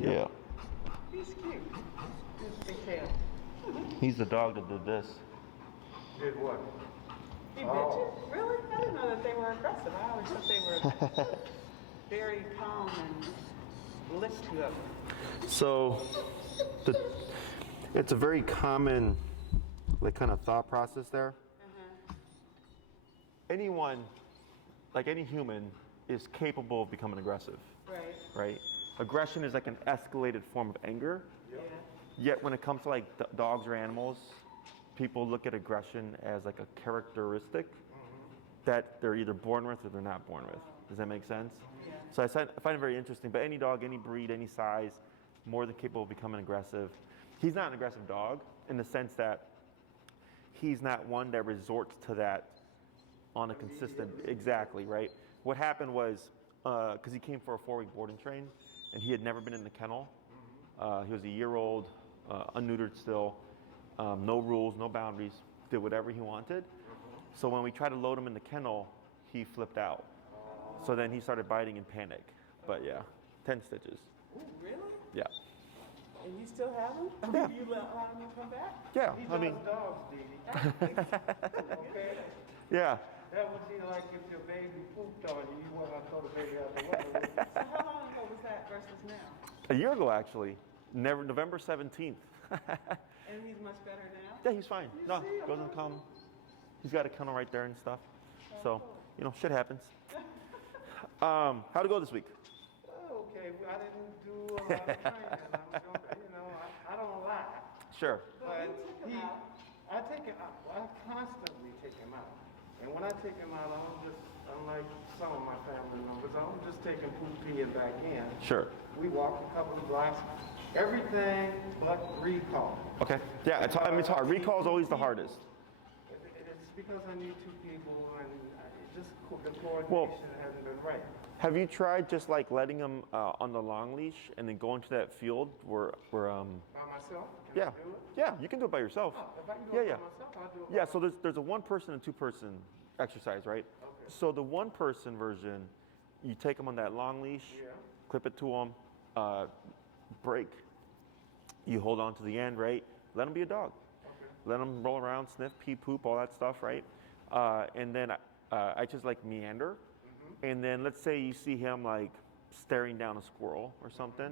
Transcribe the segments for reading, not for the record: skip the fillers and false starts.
Yeah. He's cute. His big tail. He's the dog that did this. Did what? He bit you? Really? I didn't know that they were aggressive. I always thought they were very calm and licked you up. So, it's a very common, like, kind of thought process there. Anyone, like any human, is capable of becoming aggressive. Right. Right? Aggression is like an escalated form of anger. Yeah. Yet when it comes to like dogs or animals, people look at aggression as like a characteristic that they're either born with or they're not born with. Does that make sense? Yeah. So I find it very interesting. But any dog, any breed, any size, more than capable of becoming aggressive. He's not an aggressive dog in the sense that he's not one that resorts to that on a consistent, exactly, right? What happened was, because he came for a 4-week board and train, and he had never been in the kennel. He was a year old, unneutered still, no rules, no boundaries, did whatever he wanted. So when we tried to load him in the kennel, he flipped out. So then he started biting in panic. But yeah, 10 stitches. Ooh, really? Yeah. And you still have him? Yeah. You allow him to come back? Yeah, He I mean, does dogs, Dee. Okay? yeah. That would be like if your baby pooped on you, you want to throw the baby out the window. So how long ago was that versus now? A year ago, actually. November 17th. And he's much better now? Yeah, he's fine. You No, see? goes in the kennel. He's got a kennel right there and stuff. So, you know, shit happens. How'd it go this week? Okay, I didn't do a lot of training. I don't lie. Sure. But I take him out. I constantly take him out. And when I take him out, unlike some of my family members, I don't just take him poop, pee, and back in. Sure. We walk a couple of blocks, everything but recall. Okay. Yeah, it's hard. Recall is always the hardest. It's because I need 2 people, and the coordination hasn't been right. Have you tried just like letting him on the long leash and then going to that field where By myself? Can yeah. I do it? Yeah, you can do it by yourself. Oh, if I can do Yeah, it yeah. by myself, I'll do it. Yeah, so there's a 1-person and 2-person exercise, right? Okay. So the 1-person version, you take them on that long leash, Yeah. clip it to them, break. You hold on to the end, right? Let them be a dog. Okay. Let them roll around, sniff, pee, poop, all that stuff, right? And then I just like meander. And then let's say you see him like staring down a squirrel or something,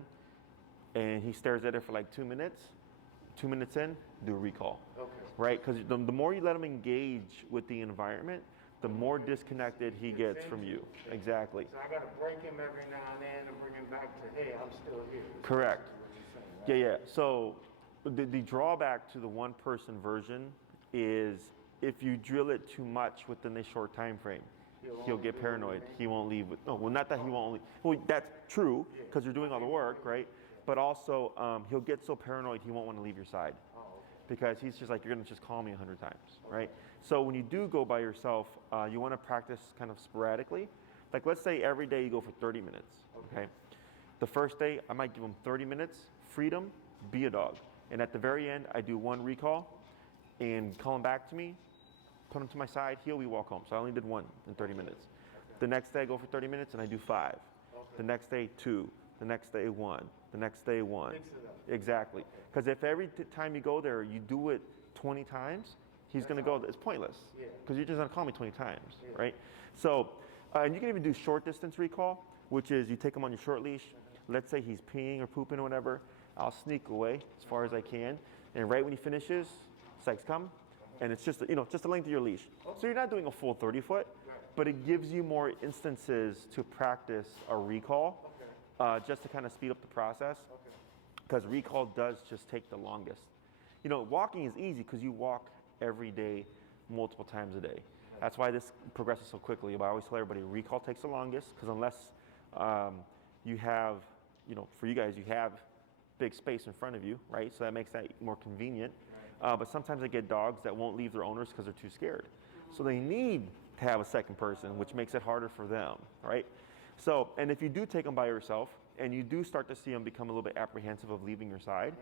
and he stares at it for like 2 minutes. 2 minutes in, do a recall. Okay. Right? Because the more you let him engage with the environment, the more disconnected he gets from you. Exactly. So I got to break him every now and then and bring him back to, hey, I'm still here. Correct. That's what you're saying, right? Yeah. So the drawback to the 1-person version is if you drill it too much within a short time frame, he'll get paranoid. He won't leave with, no, well, not that he won't leave. Well, that's true because you're doing all the work, right? But also he'll get so paranoid he won't want to leave your side. Because he's just like, you're going to just call me 100 times, right? So when you do go by yourself, you want to practice kind of sporadically. Like let's say every day you go for 30 minutes, okay? The first day, I might give him 30 minutes, freedom, be a dog. And at the very end, I do 1 recall and call him back to me, put him to my side, we walk home. So I only did 1 in 30 minutes. The next day I go for 30 minutes and I do 5. The next day, 2. The next day, 1. The next day, 1. Mix it up. Exactly. Because if every time you go there, you do it 20 times, he's going to go, it's pointless. Yeah. Because you're just going to call me 20 times, right? So, and you can even do short distance recall, which is you take him on your short leash. Let's say he's peeing or pooping or whatever. I'll sneak away as far as I can. And right when he finishes, Sykes, come. And it's just, just the length of your leash. So you're not doing a full 30 foot, but it gives you more instances to practice a recall. Just to kind of speed up the process, because recall does just take the longest. Walking is easy because you walk every day, multiple times a day. That's why this progresses so quickly. But I always tell everybody recall takes the longest because unless you have, for you guys, you have big space in front of you, right? So that makes that more convenient. But sometimes I get dogs that won't leave their owners because they're too scared. So they need to have a second person, which makes it harder for them, right? So, and if you do take them by yourself and you do start to see them become a little bit apprehensive of leaving your side,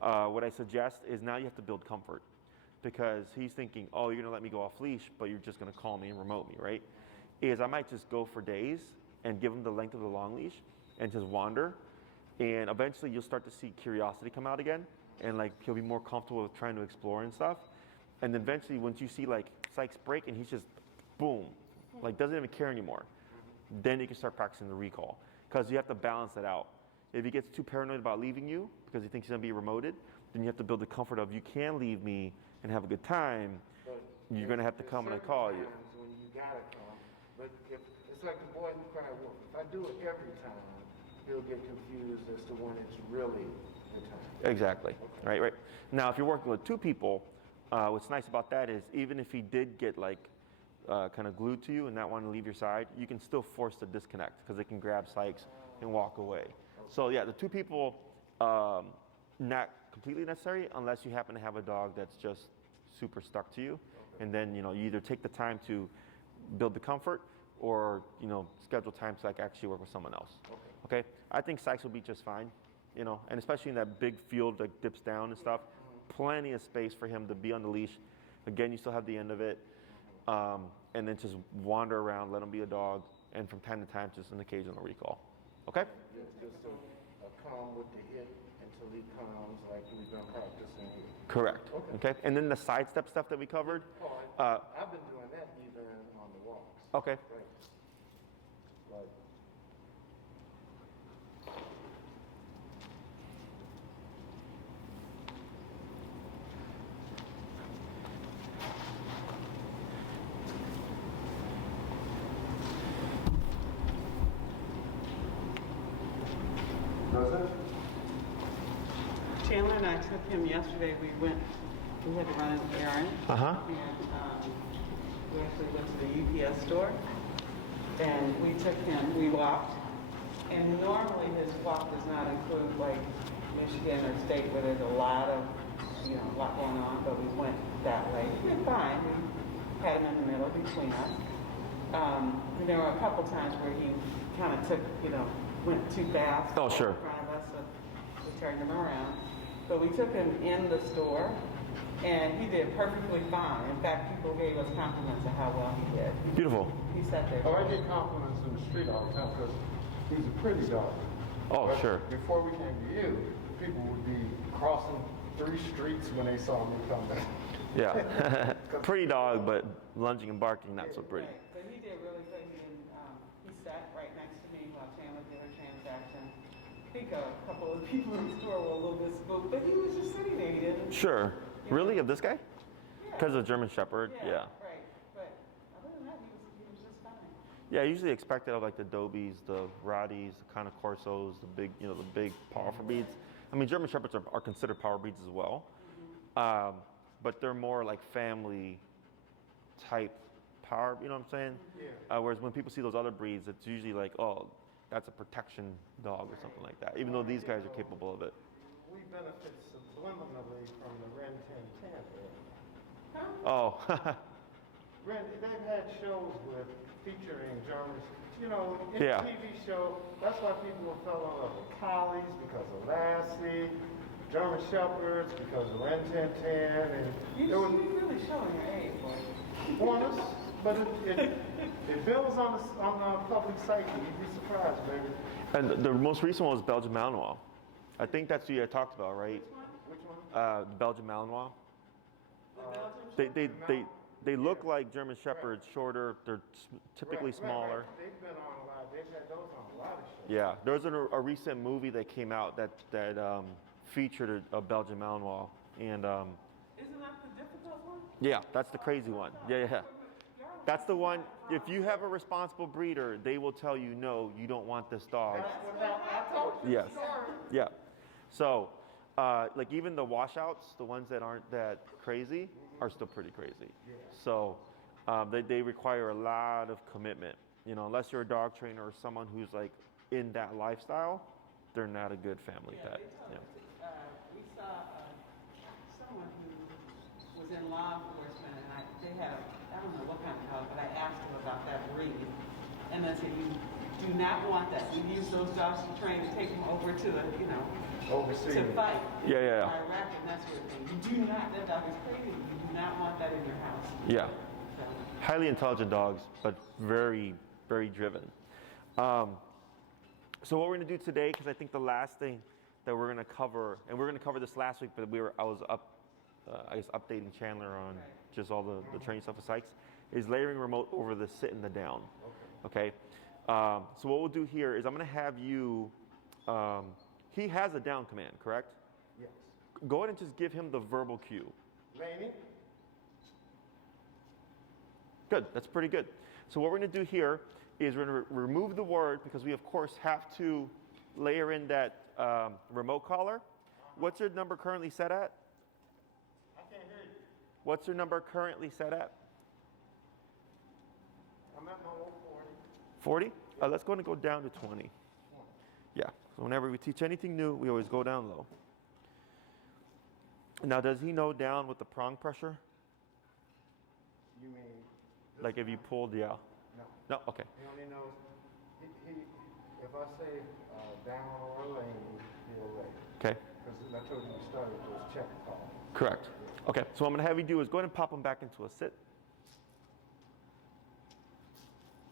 what I suggest is now you have to build comfort because he's thinking, oh, you're going to let me go off leash, but you're just going to call me and remote me, right? Is I might just go for days and give him the length of the long leash and just wander and eventually you'll start to see curiosity come out again, and like he'll be more comfortable with trying to explore and stuff. And then eventually, once you see like Sykes break and he's just boom, like doesn't even care anymore, then you can start practicing the recall, because you have to balance it out. If he gets too paranoid about leaving you because he thinks he's gonna be remoted, then you have to build the comfort of, you can leave me and have a good time. But You're gonna have to come when I call you. times when you gotta come, but if, it's like the boy who cried wolf. If I do it every time, he'll get confused as to when it's really the time. Exactly. Right, right. Now, if you're working with two people, what's nice about that is even if he did get like kind of glued to you and not want to leave your side, you can still force the disconnect because they can grab Sykes and walk away. So yeah, the two people, not completely necessary unless you happen to have a dog that's just super stuck to you. And then, you either take the time to build the comfort or, schedule time to like actually work with someone else. Okay? I think Sykes will be just fine, and especially in that big field that dips down and stuff, plenty of space for him to be on the leash. Again, you still have the end of it. And then just wander around, let him be a dog, and from time to time, just an occasional recall. Okay? Just a calm with the hit until he calms, like we've been practicing here. Correct. Okay. And then the sidestep stuff that we covered. I've been doing that even on the walks. Okay. Right. Does it? Chandler and I took him yesterday. We had to run an errand. Uh-huh. And we actually went to the UPS store. And we took him, we walked. And normally his walk does not include like Michigan or state where there's a lot of, a lot going on, but we went that way. We did fine. We had him in the middle between us. And there were a couple times where he kind of took, went too fast. Oh, sure. In front of us, so we turned him around. But we took him in the store, and he did perfectly fine. In fact, people gave us compliments of how well he did. Beautiful. He sat there. Oh, I get compliments in the street all the time because he's a pretty dog. Oh, But sure. Before we came to you, people would be crossing 3 streets when they saw me coming. Yeah. Pretty dog, but lunging and barking, not so pretty. Right. But he did really good. He sat right next to me while Chandler did her transaction. I think a couple of people in the store were a little bit spooked, but he was just sitting there. He didn't. Sure. Really? Of this guy? Yeah. Because of German Shepherd? Yeah. Right. But other than that, he was just fine. Yeah, I usually expect it of like the Dobies, the Rotties, the kind of Corsos, the big, the big powerful breeds. I mean, German Shepherds are considered power breeds as well, but they're more like family type power. You know what I'm saying? Yeah. Whereas when people see those other breeds, it's usually like, oh, that's a protection dog or something like that. Even though these guys are capable of it. We benefit subliminally from the Ren 1010. Oh, Ren, they've had shows with featuring German, in Yeah. the TV show. That's why people fell in love with Collies because of Lassie, German Shepherds because of Ren 1010, and You're really showing your age, boy. bonus, but it builds on the public psyche. You'd be surprised, baby. and the most recent one was Belgian Malinois. I think that's what you talked about, right? Which one? Belgian Malinois. The Belgian They look like German Shepherds, shorter. They're typically smaller. Right. They've been on a lot. They've had those on a lot of shows. Yeah, there was a recent movie that came out that featured a Belgian Malinois, and Isn't that the difficult one? yeah, that's the crazy one. Yeah. That's the one. If you have a responsible breeder, they will tell you, no, you don't want this dog. That's what happened. I told you. Yes. Sorry. Yeah. So, like even the washouts, the ones that aren't that crazy, are still pretty crazy. So, they require a lot of commitment. Unless you're a dog trainer or someone who's like in that lifestyle, they're not a good family pet. Yeah. We saw someone who was in law enforcement, and they had I don't know what kind of dog, but I asked him about that breed, and I said, you do not want that. We use those dogs to train to take them over to the, Overseas. to fight. Yeah. Iraq and that sort of thing. You do not. That dog is crazy. You do not want that in your house. Yeah. So, Highly intelligent dogs, but very, very driven. So what we're going to do today, because I think the last thing that we're going to cover, and we're going to cover this last week, but I was updating Chandler on just all the training stuff with Sykes, is layering remote over the sit and the down. Okay. So what we'll do here is I'm going to have you. He has a down command, correct? Yes. Go ahead and just give him the verbal cue. Laney? Good, that's pretty good. So what we're going to do here is we're going to remove the word because we of course have to layer in that remote collar. What's your number currently set at? I can't hear you. What's your number currently set at? I'm at my old 40? Let's go and go down to 20. Yeah, so whenever we teach anything new, we always go down low. Now, does he know down with the prong pressure? You mean? Like if you pulled, yeah. No. No, okay. He only knows, if I say down or lane, he'll lay. Okay, Because I told you we started with those check calls. correct. Okay, so what I'm gonna have you do is go ahead and pop him back into a sit.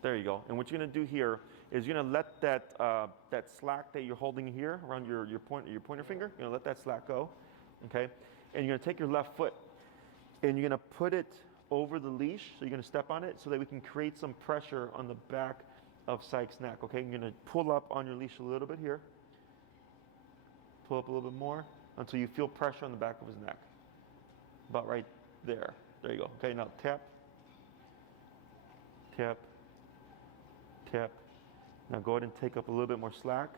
There you go. And what you're gonna do here is you're gonna let that that slack that you're holding here around your pointer finger, you're gonna let that slack go, okay? And you're gonna take your left foot and you're gonna put it over the leash, so you're gonna step on it so that we can create some pressure on the back of Sykes' neck, okay? You're gonna pull up on your leash a little bit here. Pull up a little bit more until you feel pressure on the back of his neck. About right there. There you go. Okay, now tap, tap, tap. Now go ahead and take up a little bit more slack.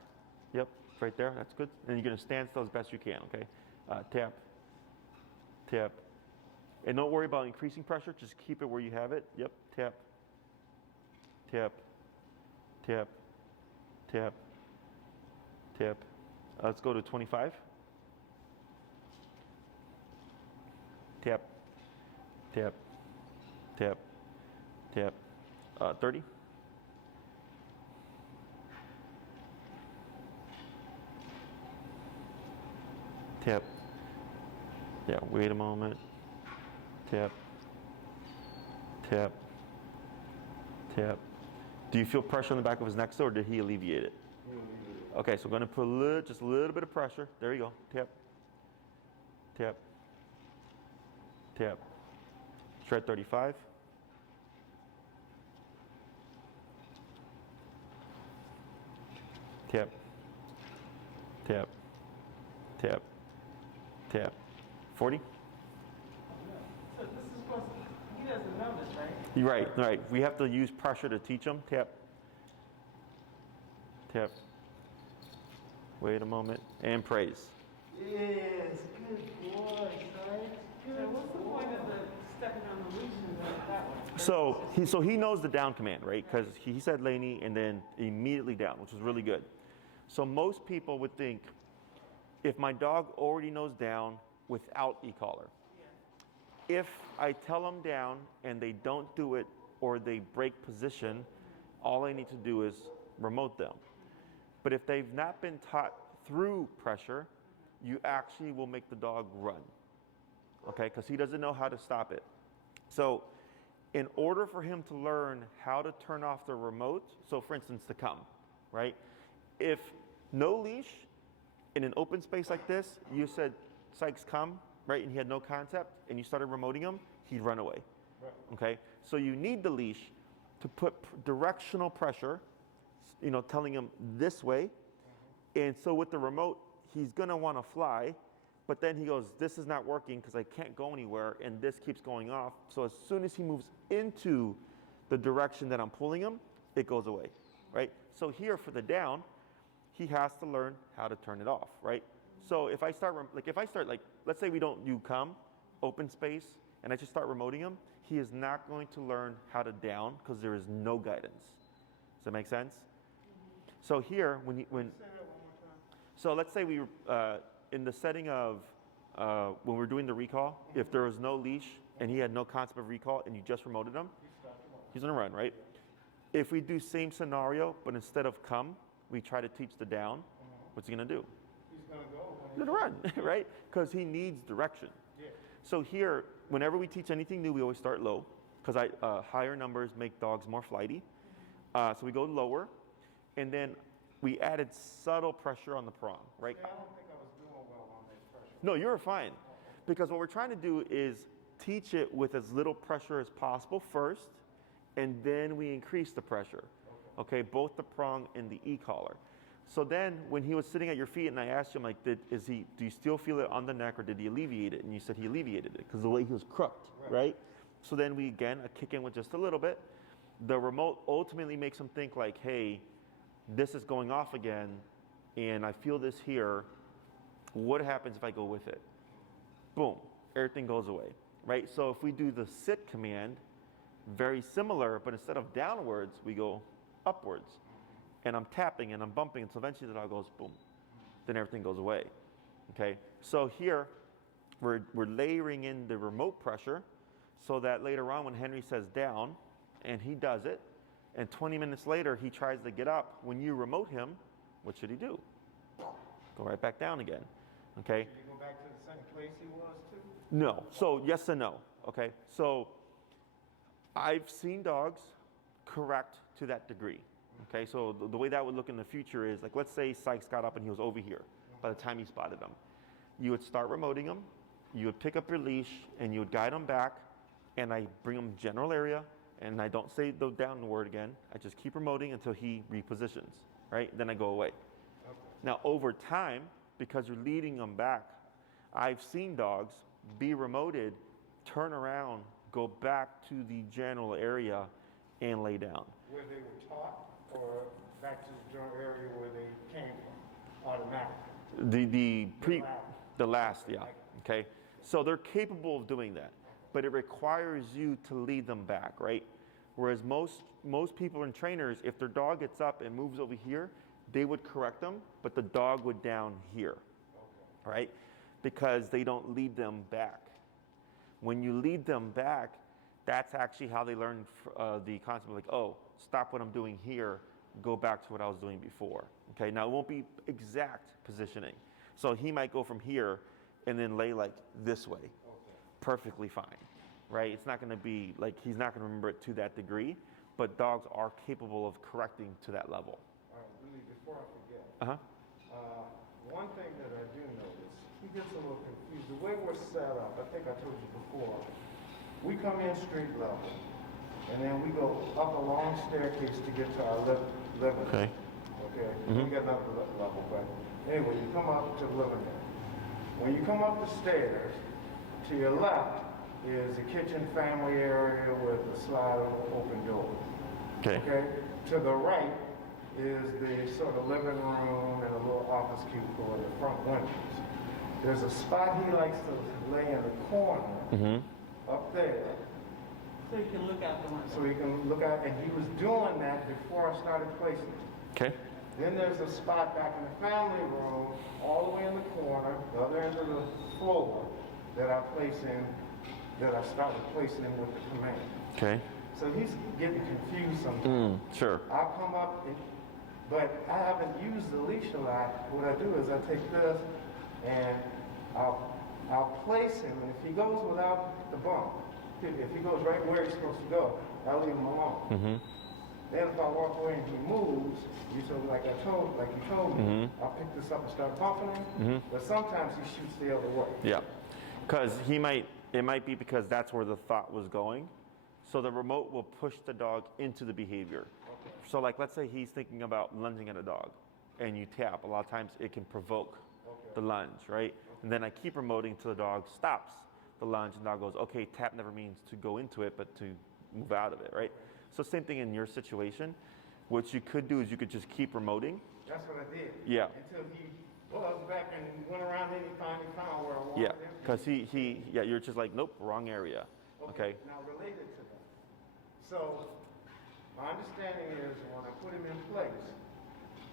Yep, right there. That's good. And you're gonna stand still as best you can, okay? Tap, tap. And don't worry about increasing pressure. Just keep it where you have it. Yep, tap, tap, tap, tap, tap. Let's go to 25. Tap, tap, tap, tap. 30. Tap. Yeah, wait a moment. Tap, tap, tap. Do you feel pressure on the back of his neck still, or did he alleviate it? Okay, so we're going to put just a little bit of pressure. There you go. Tap, tap, tap. Shred 35. Tap, tap, tap, tap. 40. So this is supposed to, he doesn't know this, right? You're right, right. We have to use pressure to teach him. Tap, tap. Wait a moment, and praise. Yes, good boy, Sykes. So what's the point of the stepping on the leash and that one? So he knows the down command, right? Because he said Laney and then immediately down, which was really good. So most people would think, if my dog already knows down without e-collar, if I tell them down and they don't do it or they break position, all I need to do is remote them. But if they've not been taught through pressure, you actually will make the dog run, okay? Because he doesn't know how to stop it. So in order for him to learn how to turn off the remote, so for instance, to come, right? If no leash in an open space like this, you said, Sykes, come, right? And he had no concept, and you started remoting him, he'd run away, okay? So you need the leash to put directional pressure, you know, telling him this way. And so with the remote, he's gonna wanna fly, but then he goes, this is not working because I can't go anywhere, and this keeps going off. So as soon as he moves into the direction that I'm pulling him, it goes away, right? So here for the down, he has to learn how to turn it off, right? So if I start, let's say we don't do come, open space, and I just start remoting him, he is not going to learn how to down because there is no guidance. Does that make sense? So here, so let's say we were in the setting of when we're doing the recall, if there was no leash and he had no concept of recall and you just remoted him, he's gonna run, right? If we do same scenario, but instead of come, we try to teach the down, what's he gonna do? He's gonna go. He's gonna run, right? Because he needs direction. Yeah. So here, whenever we teach anything new, we always start low, because higher numbers make dogs more flighty. So we go lower, and then we added subtle pressure on the prong, right? See, I don't think I was doing well on that pressure. No, you're fine. Because what we're trying to do is teach it with as little pressure as possible first, and then we increase the pressure. Okay, both the prong and the e-collar. So then when he was sitting at your feet and I asked him, like, do you still feel it on the neck or did he alleviate it? And you said he alleviated it because the way he was crooked, right? So then we, again, kick in with just a little bit. The remote ultimately makes him think like, hey, this is going off again and I feel this here. What happens if I go with it? Boom, everything goes away, right? So if we do the sit command, very similar, but instead of downwards, we go upwards. And I'm tapping and I'm bumping until eventually the dog goes boom. Then everything goes away, okay? So here, we're layering in the remote pressure so that later on when Henry says down, and he does it, and 20 minutes later he tries to get up, when you remote him, what should he do? Go right back down again, okay? Did he go back to the same place he was too? No, so yes and no, okay? So I've seen dogs correct to that degree. Okay, so the way that would look in the future is, like, let's say Sykes got up and he was over here by the time you spotted him. You would start remoting him, you would pick up your leash, and you would guide him back, and I bring him general area, and I don't say the down word again. I just keep remoting until he repositions, right? Then I go away. Okay. Now, over time, because you're leading them back, I've seen dogs be remoted, turn around, go back to the general area, and lay down. Where they were taught or back to the general area where they came from automatically? The last, yeah, okay? So they're capable of doing that, but it requires you to lead them back, right? Whereas most people and trainers, if their dog gets up and moves over here, they would correct them, but the dog would down here, right? Because they don't lead them back. When you lead them back, that's actually how they learn the concept of like, oh, stop what I'm doing here, go back to what I was doing before. Okay, now it won't be exact positioning. So he might go from here and then lay like this way, perfectly fine, right? It's not gonna be like, he's not gonna remember it to that degree, but dogs are capable of correcting to that level. All right, Willie, before I forget, one thing that I do notice, he gets a little confused. The way we're set up, I think I told you before, we come in street level, and then we go up a long staircase to get to our living room. Okay. Okay, we got another level, but anyway, you come up to the living room. When you come up the stairs, to your left is the kitchen family area with a slide open door. Okay. Okay, to the right is the sort of living room and a little office cubicle in the front windows. There's a spot he likes to lay in the corner up there. So you can look out the window. So he can look out, and he was doing that before I started placing it. Okay. Then there's a spot back in the family room, all the way in the corner, the other end of the floor, that I started placing him with the command. Okay. So he's getting confused sometimes. Sure. I'll come up, but I haven't used the leash a lot. What I do is I take this and I'll place him, and if he goes without the bump, if he goes right where he's supposed to go, I'll leave him alone. Then if I walk away and he moves, you like you told me, I'll pick this up and start bumping him. But sometimes he shoots the other way. Yeah, because it might be because that's where the thought was going. So the remote will push the dog into the behavior. Okay. So like, let's say he's thinking about lunging at a dog, and you tap. A lot of times it can provoke the lunge, right? And then I keep remoting till the dog stops the lunge, and the dog goes, okay, tap never means to go into it, but to move out of it, right? So same thing in your situation. What you could do is you could just keep remoting. That's what I did. Yeah. Until he buzzed back and went around and he finally found where I wanted Yeah, him. because you're just like, nope, wrong area. Okay. Now related to that. So my understanding is when I put him in place,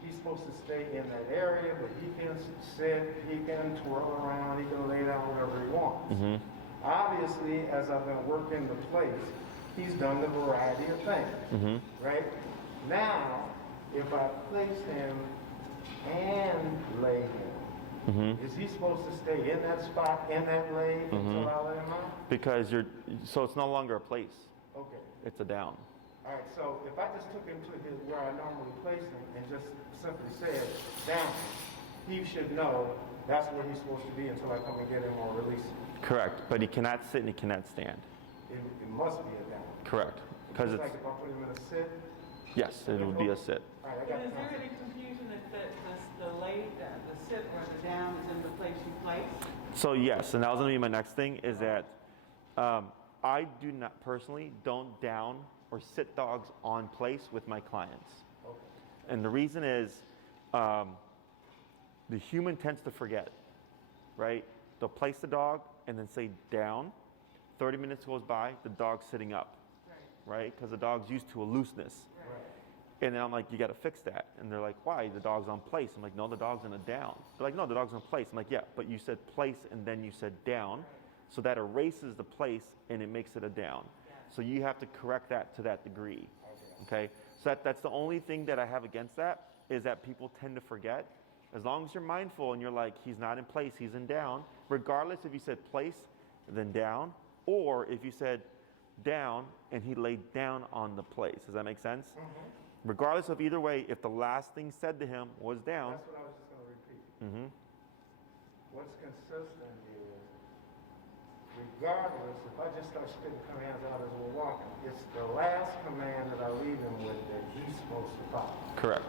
he's supposed to stay in that area, but he can sit, he can twirl around, he can lay down wherever he wants. Obviously, as I've been working the place, he's done the variety of things, right? Now, if I place him and lay him, is he supposed to stay in that spot, in that lay, until I let him out? Because so it's no longer a place, Okay. it's a down. All right, so if I just took him to where I normally place him and just simply said, down, he should know that's where he's supposed to be until I come and get him or release him. Correct, but he cannot sit and he cannot stand. It must be a down. Correct, because Just it's, like if I put him in a sit. yes, it would be a sit. All right, I But got is there something. any confusion that the sit or the down is in the place you place? So yes, and that was going to be my next thing is that I do not personally don't down or sit dogs on place with my clients. Okay. And the reason is the human tends to forget, right? They'll place the dog and then say down. 30 minutes goes by, the dog's sitting up, right? Because the dog's used to a looseness. Right. And then I'm like, you got to fix that. And they're like, why? The dog's on place. I'm like, no, the dog's in a down. They're like, no, the dog's on place. I'm like, yeah, but you said place and then you said down. So that erases the place and it makes it a down. So you have to correct that to that degree. Okay? So that's the only thing that I have against that is that people tend to forget. As long as you're mindful and you're like, he's not in place, he's in down, regardless if you said place, then down, or if you said down and he laid down on the place. Does that make sense? Mm-hmm. Regardless of either way, if the last thing said to him was down. That's what I was just going to repeat. Mm-hmm. What's consistent is, regardless, if I just start spitting commands out as we're walking, it's the last command that I leave him with that he's supposed to follow. Correct.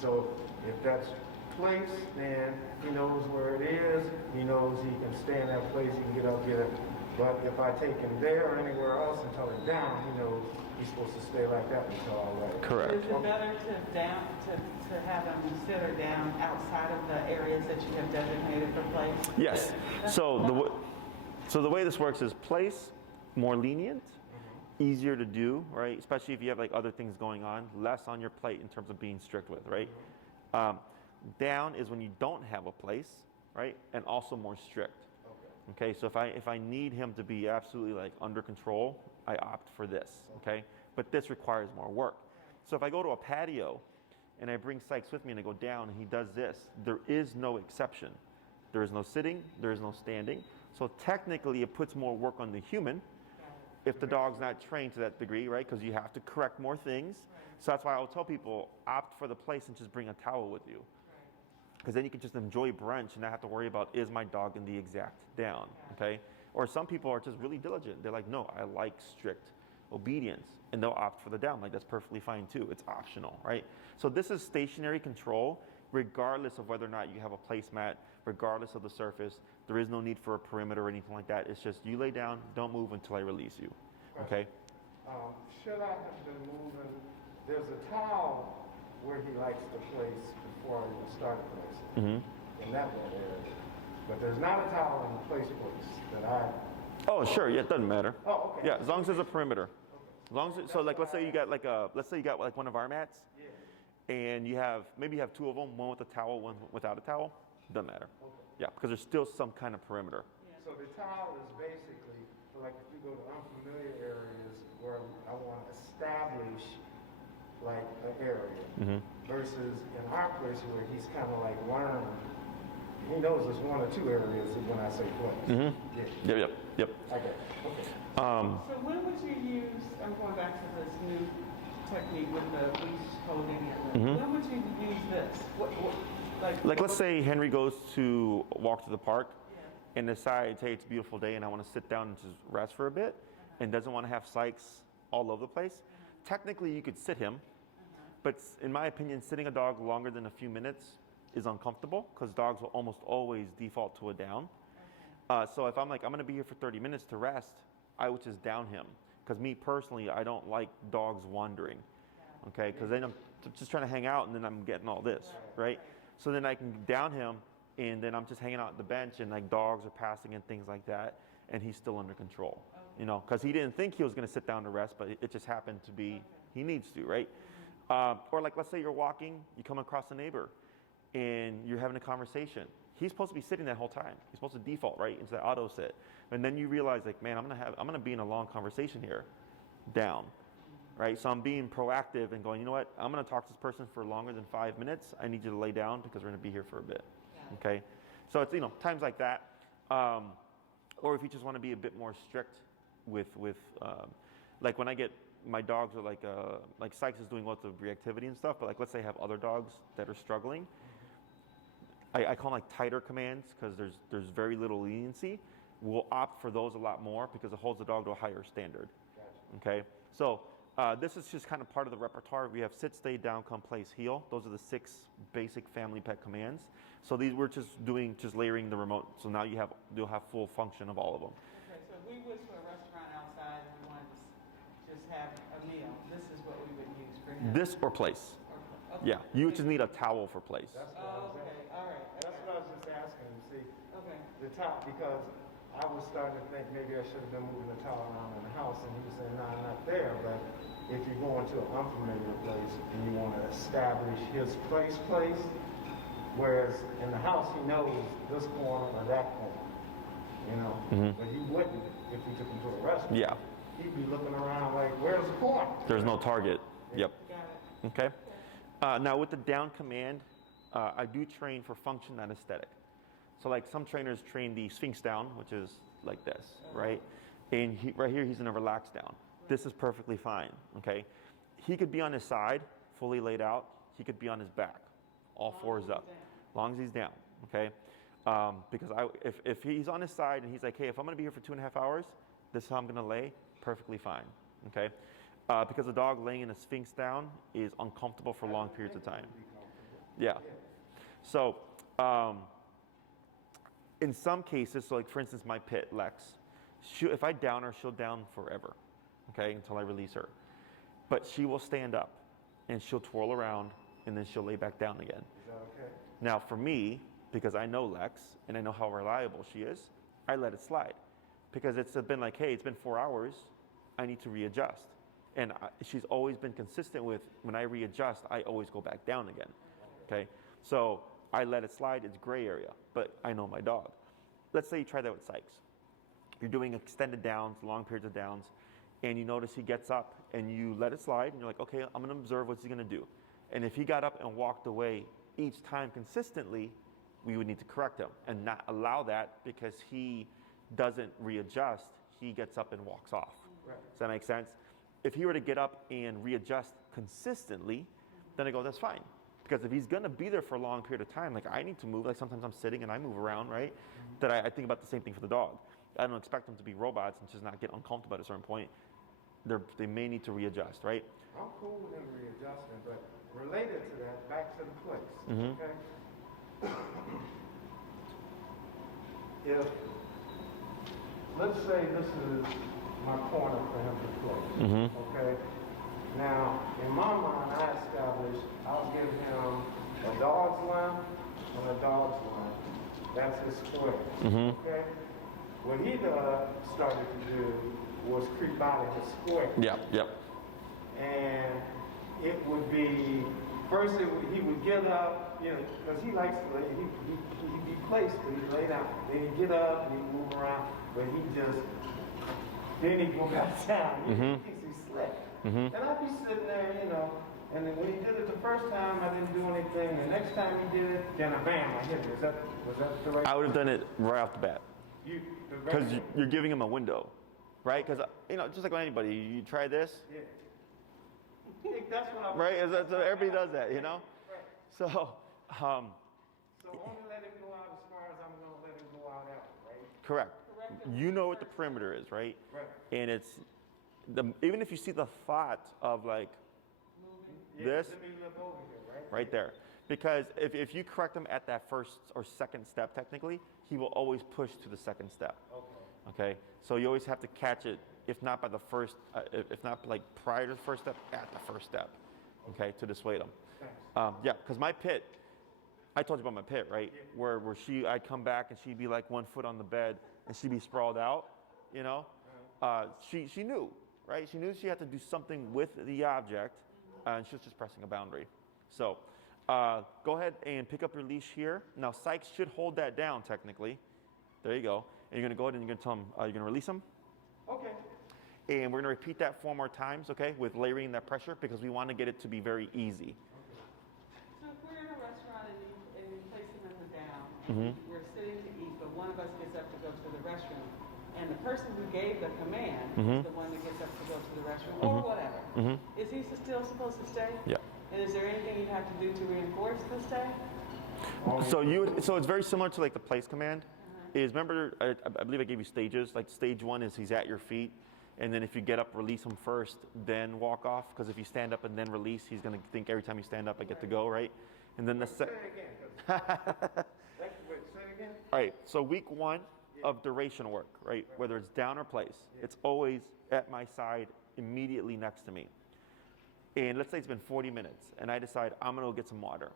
So if that's place, then he knows where it is. He knows he can stay in that place. He can get up, get it. But if I take him there or anywhere else and tell him down, he knows he's supposed to stay like that until I let him. Correct. Is it better to have them sit or down outside of the areas that you have designated for place? Yes. So the way this works is place, more lenient, easier to do, right? Especially if you have like other things going on, less on your plate in terms of being strict with, right? Down is when you don't have a place, right? And also more strict. Okay, so if I need him to be absolutely like under control, I opt for this, okay? But this requires more work. So if I go to a patio and I bring Sykes with me and I go down and he does this, there is no exception. There is no sitting, there is no standing. So technically it puts more work on the human if the dog's not trained to that degree, right? Because you have to correct more things. So that's why I will tell people, opt for the place and just bring a towel with you. Because then you can just enjoy brunch and not have to worry about, is my dog in the exact down, okay? Or some people are just really diligent. They're like, no, I like strict obedience. And they'll opt for the down. Like, that's perfectly fine too. It's optional, right? So this is stationary control, regardless of whether or not you have a placemat, regardless of the surface. There is no need for a perimeter or anything like that. It's just you lay down, don't move until I release you, okay? Should I have been moving? There's a towel where he likes to place before I even start placing in that little area. But there's not a towel in the place that I. Oh, sure, yeah, it doesn't matter. Oh, okay. Yeah, as long as there's a perimeter. As long as so like let's say you got like one of our mats, and maybe you have two of them, one with a towel, one without a towel. Doesn't matter. Okay. Yeah, because there's still some kind of perimeter. So the towel is basically for like if you go to unfamiliar areas where I want to establish like an area versus in our place where he's kind of like learned. He knows there's one or two areas when I say place. Yep. Okay. Okay. So when would you use, I'm going back to this new technique with the leash holding it. When would you use this? Like let's say Henry goes to walk to the park and decides, hey, it's a beautiful day and I want to sit down and just rest for a bit and doesn't want to have Sykes all over the place. Technically, you could sit him, but in my opinion, sitting a dog longer than a few minutes is uncomfortable because dogs will almost always default to a down. So if I'm like, I'm going to be here for 30 minutes to rest, I would just down him. Because me personally, I don't like dogs wandering, okay? Because then I'm just trying to hang out and then I'm getting all this, right? So then I can down him and then I'm just hanging out at the bench and like dogs are passing and things like that and he's still under control, you know? Because he didn't think he was going to sit down to rest, but it just happened to be, he needs to, right? Or like let's say you're walking, you come across a neighbor and you're having a conversation. He's supposed to be sitting that whole time. He's supposed to default right into the auto sit. And then you realize like, man, I'm gonna be in a long conversation here, down, right? So I'm being proactive and going, you know what? I'm gonna talk to this person for longer than 5 minutes. I need you to lay down because we're gonna be here for a bit, okay? So it's, times like that. Or if you just wanna be a bit more strict with like when I get my dogs are like Sykes is doing lots of reactivity and stuff, but like let's say I have other dogs that are struggling, I call them like tighter commands because there's very little leniency. We'll opt for those a lot more because it holds the dog to a higher standard. Okay, so this is just kind of part of the repertoire. We have sit, stay, down, come, place, heel. Those are the 6 basic family pet commands. So these we're just layering the remote. So now you'll have full function of all of them. Okay, so if we was for a restaurant outside and we wanted to just have a meal, this is what we would use for him? This or place. Okay. Yeah, you would just need a towel for place. That's what I was Okay, asking. all right. That's what I was just asking, you see, Okay. the top, because I was starting to think maybe I should have been moving the towel around in the house, and he was saying, no, not there, but if you're going to an unfamiliar place and you want to establish his place, whereas in the house he knows this corner or that corner, you know, but he wouldn't if you took him to a restaurant. Yeah, He'd be looking around like, where's the corner? there's no target. Yep. Got it. Okay. Now with the down command, I do train for function, not aesthetic. So like some trainers train the Sphinx down, which is like this, right? And right here he's in a relaxed down. This is perfectly fine, okay? He could be on his side, fully laid out. He could be on his back, all fours up, as long as he's down, okay? Because if he's on his side and he's like, hey, if I'm gonna be here for 2.5 hours, this is how I'm gonna lay, perfectly fine, okay? Because a dog laying in a Sphinx down is uncomfortable for long periods of time. Yeah. So in some cases, so like for instance, my pit, Lex, if I down her, she'll down forever, okay, until I release her. But she will stand up and she'll twirl around and then she'll lay back down again. Is that okay? Now for me, because I know Lex and I know how reliable she is, I let it slide. Because it's been like, hey, it's been 4 hours, I need to readjust. And she's always been consistent with, when I readjust, I always go back down again, okay? So I let it slide, it's gray area, but I know my dog. Let's say you try that with Sykes. You're doing extended downs, long periods of downs, and you notice he gets up and you let it slide and you're like, okay, I'm gonna observe what's he gonna do. And if he got up and walked away each time consistently, we would need to correct him and not allow that because he doesn't readjust, he gets up and walks off. Right. Does that make sense? If he were to get up and readjust consistently, then I go, that's fine. Because if he's gonna be there for a long period of time, like I need to move, like sometimes I'm sitting and I move around, right? That I think about the same thing for the dog. I don't expect them to be robots and just not get uncomfortable at a certain point. They may need to readjust, right? I'm cool with him readjusting, but related to that, back to the place, okay? If, let's say this is my corner for him to play, okay? Now, in my mind, I established I'll give him a dog's line and a dog's line. That's his square, okay? What he started to do was creep out of his square. Yep. And it would be, first he would get up, you know, because he likes to lay, he'd be placed, but he'd lay down. Then he'd get up, and he'd move around, but then he'd go back down. He thinks he's slick. And I'd be sitting there, you know, and then when he did it the first time, I didn't do anything. The next time he did it, then bam, I hit him. Was that the right? I would have done it right off the bat. Because you're giving him a window, right? Because, you know, just like with anybody, you try this, Yeah. That's what I right? So everybody does that, you know? Right. So, So only let him go out as far as I'm going to let him go out at, right? correct. You know what the perimeter is, right? Right. And it's, even if you see the thought of like Yeah, this, let me look over here, right? right there. Because if you correct him at that first or second step, technically, he will always push to the second step. Okay? So you always have to catch it, if not by the first, if not like prior to the first step, at the first step, okay, to dissuade him. Thanks. Yeah, because my pit, I told you about my pit, right? Where I'd come back and she'd be like 1 foot on the bed and she'd be sprawled out, you know? She knew, right? She knew she had to do something with the object, and she was just pressing a boundary. So go ahead and pick up your leash here. Now Sykes should hold that down technically. There you go. And you're gonna go ahead and you're gonna tell him, you're gonna release him. Okay. And we're gonna repeat that 4 more times, okay? With layering that pressure because we wanna get it to be very easy. So if we're in a restaurant and you place him in the down, and we're sitting to eat, but one of us gets up to go to the restroom, and the person who gave the command is the one that gets up to go to the restroom or whatever, is he still supposed to stay? Yeah. And is there anything you have to do to reinforce the stay? So it's very similar to like the place command. Is remember I believe I gave you stages. Like stage 1 is he's at your feet, and then if you get up, release him first, then walk off. Because if you stand up and then release, he's gonna think every time you stand up I get to go, right? And then the Say it again. Say it again. All right. So week 1 of duration work, right? Whether it's down or place, it's always at my side, immediately next to me. And let's say it's been 40 minutes, and I decide I'm gonna go get some water.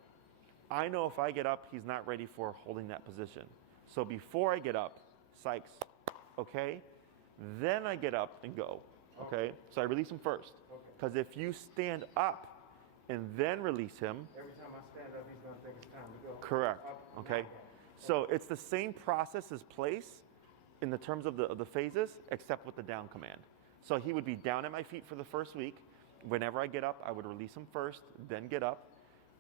I know if I get up, he's not ready for holding that position. So before I get up, Sykes, okay? Then I get up and go, okay? So I release him first. Because if you stand up and then release him, Every time I stand up, he's gonna think it's time to go. correct, Up, okay? down. So it's the same process as place in the terms of the phases, except with the down command. So he would be down at my feet for the first week. Whenever I get up, I would release him first, then get up.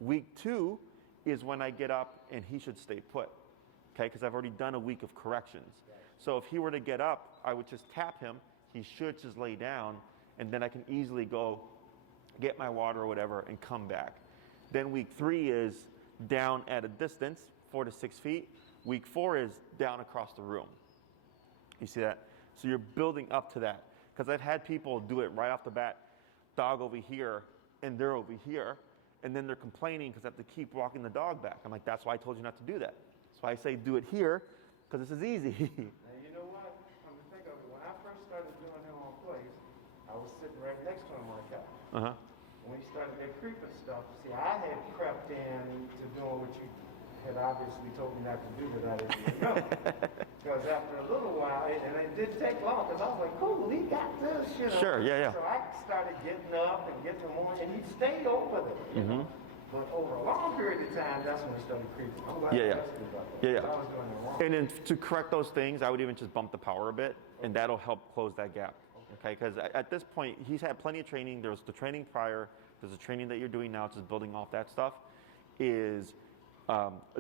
Week 2 is when I get up and he should stay put, okay? Because I've already done a week of corrections. So if he were to get up, I would just tap him. He should just lay down, and then I can easily go get my water or whatever and come back. Then week 3 is down at a distance, 4 to 6 feet. Week 4 is down across the room. You see that? So you're building up to that. Because I've had people do it right off the bat, dog over here, and they're over here, and then they're complaining because I have to keep walking the dog back. I'm like, that's why I told you not to do that. So I say do it here, because this is easy. Now, you know what? Come to think of it, when I first started doing him on place, I was sitting right next to him on the couch. Uh-huh. When he started that creeping stuff, see, I had crept in to doing what you had obviously told me not to do, but I didn't know. Because after a little while, and it didn't take long, because I was like, cool, he got this, you know. Sure, yeah, yeah. So I started getting up and getting more, and he stayed over there, you know. But over a long period of time, that's when he started creeping. I'm glad Yeah, yeah. you asked me about that, Yeah, yeah. 'cause I was doing it wrong. And then to correct those things, I would even just bump the power a bit, and that'll help close that gap. Okay, because at this point, he's had plenty of training. There was the training prior. There's the training that you're doing now, just building off that stuff. Is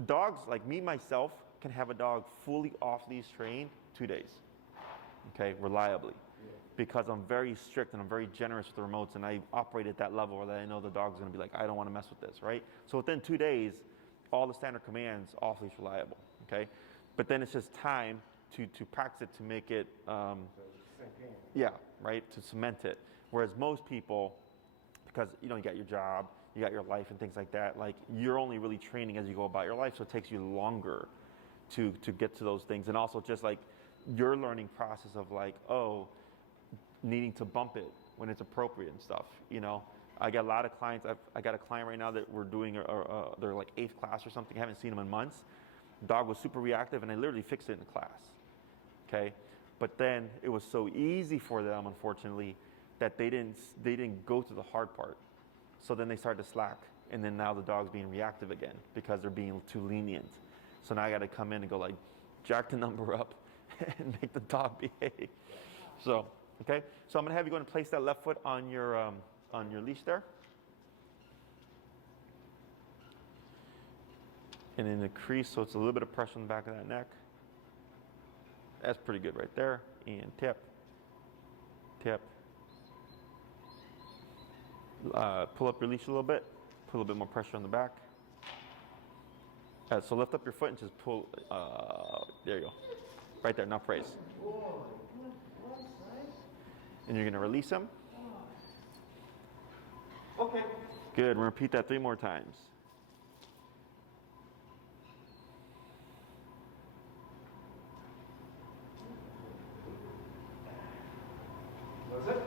dogs like me, myself, can have a dog fully off leash trained 2 days. Okay, reliably. Because I'm very strict and I'm very generous with the remotes, and I operate at that level where I know the dog's going to be like, I don't want to mess with this, right? So within 2 days, all the standard commands off leash reliable. Okay, but then it's just time to practice it to make it. Sink in. Yeah, right, to cement it. Whereas most people, because you got your job, you got your life and things like that, like you're only really training as you go about your life, so it takes you longer to get to those things. And also just like your learning process of like, needing to bump it when it's appropriate and stuff, I got a lot of clients. I got a client right now that we're doing, they're like 8th class or something. I haven't seen them in months. Dog was super reactive, and I literally fixed it in the class. Okay, but then it was so easy for them, unfortunately, that they didn't go to the hard part. So then they started to slack, and then now the dog's being reactive again because they're being too lenient. So now I got to come in and go like, jack the number up and make the dog behave. So, okay, so I'm gonna have you go and place that left foot on your leash there. And in the crease, so it's a little bit of pressure on the back of that neck. That's pretty good right there. And tip, tip. Pull up your leash a little bit. Put a little bit more pressure on the back. So lift up your foot and just pull. There you go. Right there. Now praise. And you're going to release him. Okay. Good. We're going to repeat that 3 more times. Was it?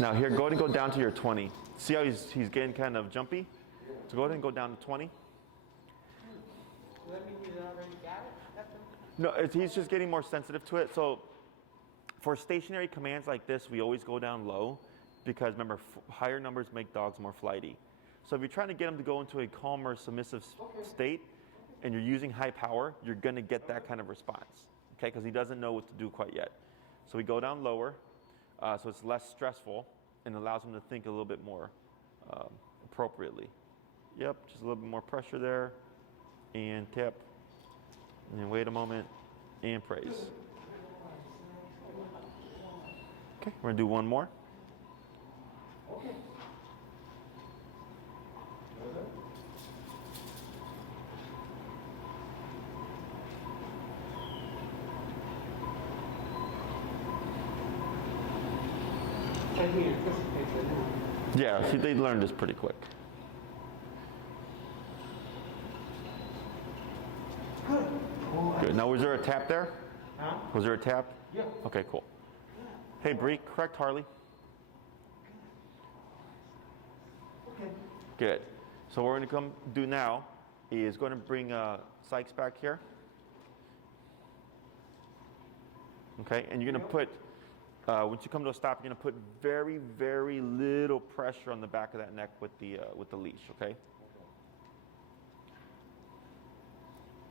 Now here, go ahead and go down to your 20. See how he's getting kind of jumpy? So go ahead and go down to 20. Does that mean you already got it? No, he's just getting more sensitive to it. So for stationary commands like this, we always go down low because remember, higher numbers make dogs more flighty. So if you're trying to get them to go into a calmer, submissive state, and you're using high power, you're going to get that kind of response, okay? Because he doesn't know what to do quite yet. So we go down lower, so it's less stressful and allows him to think a little bit more appropriately. Yep, just a little bit more pressure there, and tap, and then wait a moment, and praise. Okay, we're gonna do one more. Okay. But he anticipates it now. Yeah, see, they learned this pretty quick. Good. Oh, Good. Now, was there a tap there? huh? Was there a tap? Yeah. Okay, cool. Hey, Bree, correct Harley. Okay. Good. So what we're going to come do now is going to bring Sykes back here. Okay, and you're going to put, once you come to a stop, you're going to put very, very little pressure on the back of that neck with the leash, okay?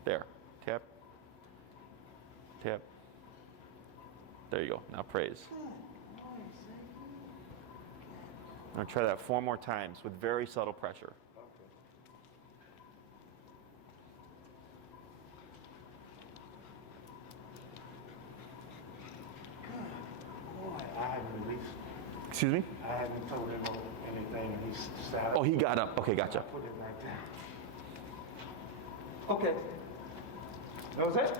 There. Tap. Tap. There you go. Now praise. I'm going to try that 4 more times with very subtle pressure. Boy, I haven't released. Excuse me? I haven't told him anything, and he's sat Oh, he got up. Okay, gotcha. Put it right down. Okay. That was it?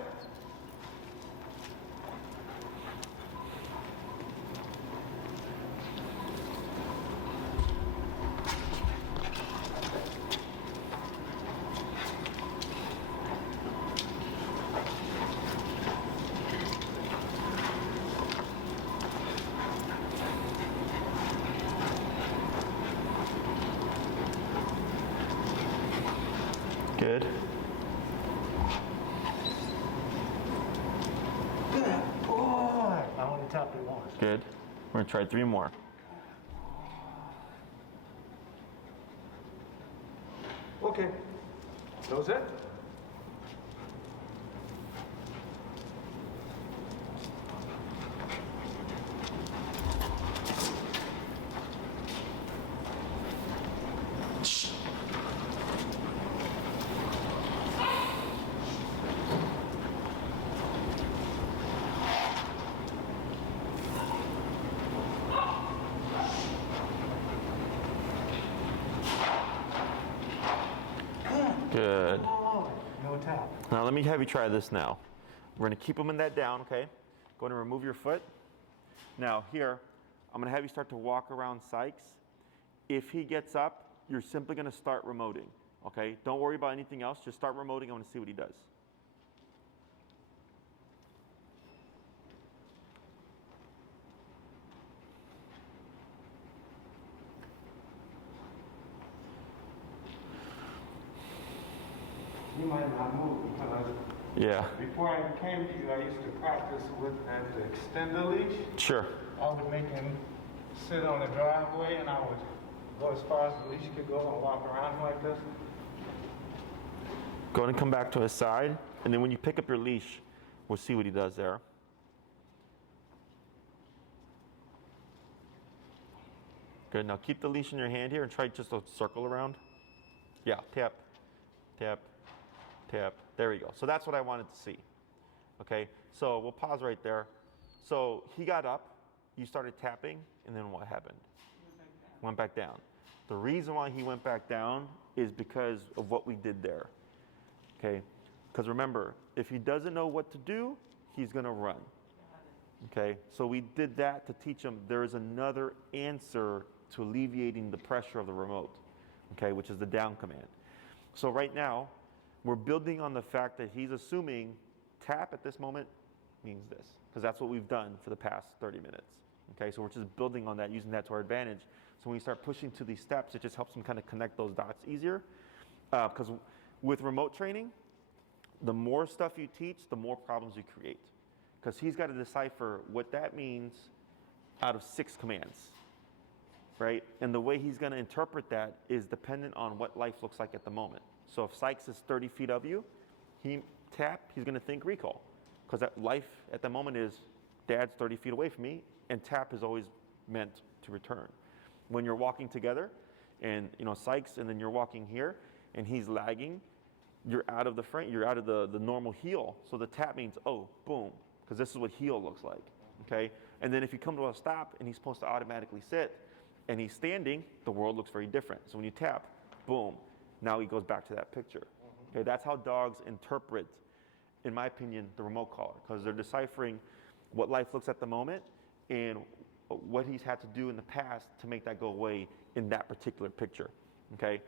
Good. Good boy. I only tapped it once. Good. We're going to try 3 more. Okay. That was it? Good. No tap. Now let me have you try this now. We're going to keep them in that down, okay? Go ahead and remove your foot. Now here, I'm going to have you start to walk around Sykes. If he gets up, you're simply going to start remoting, okay? Don't worry about anything else. Just start remoting. I want to see what he does. You might not move because Yeah, before I came to you, I used to practice with and to extend the leash. sure. I would make him sit on the driveway and I would go as far as the leash could go and walk around like this. Go ahead and come back to his side. And then when you pick up your leash, we'll see what he does there. Good. Now keep the leash in your hand here and try just a circle around. Yeah, tap, tap, tap. There we go. So that's what I wanted to see. Okay, so we'll pause right there. So he got up, you started tapping, and then what happened? Went back down. The reason why he went back down is because of what we did there. Okay, because remember, if he doesn't know what to do, he's gonna run. Okay, so we did that to teach him there is another answer to alleviating the pressure of the remote, okay, which is the down command. So right now, we're building on the fact that he's assuming tap at this moment means this, because that's what we've done for the past 30 minutes. Okay, so we're just building on that, using that to our advantage. So when we start pushing to these steps, it just helps him kind of connect those dots easier. Because with remote training, the more stuff you teach, the more problems you create. Because he's got to decipher what that means out of 6 commands, right? And the way he's going to interpret that is dependent on what life looks like at the moment. So if Sykes is 30 feet of you, he tap, he's going to think recall. Because that life at the moment is, dad's 30 feet away from me, and tap is always meant to return. When you're walking together, and Sykes, and then you're walking here, and he's lagging, you're out of the frame, you're out of the normal heel. So the tap means, oh, boom, because this is what heel looks like, okay? And then if you come to a stop, and he's supposed to automatically sit, and he's standing, the world looks very different. So when you tap, boom, now he goes back to that picture. Okay, that's how dogs interpret, in my opinion, the remote collar, because they're deciphering what life looks at the moment and what he's had to do in the past to make that go away in that particular picture. Okay,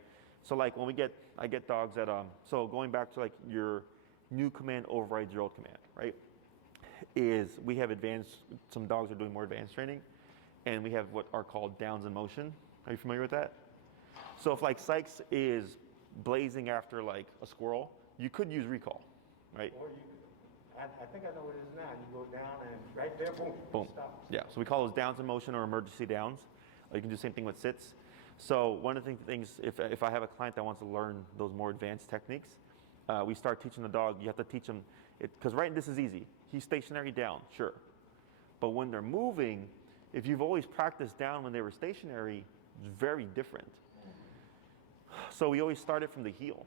so like when I get dogs that so going back to like your new command overrides your old command, right? Is we have some dogs are doing more advanced training, and we have what are called downs in motion. Are you familiar with that? So if like Sykes is blazing after like a squirrel, you could use recall, right? Or I think I know what it is now. You go down and right there, boom, Boom. stop. Yeah, so we call those downs in motion or emergency downs. You can do the same thing with sits. So one of the things, if I have a client that wants to learn those more advanced techniques, we start teaching the dog. You have to teach them, because this is easy. He's stationary down, sure. But when they're moving, if you've always practiced down when they were stationary, it's very different. So we always start it from the heel,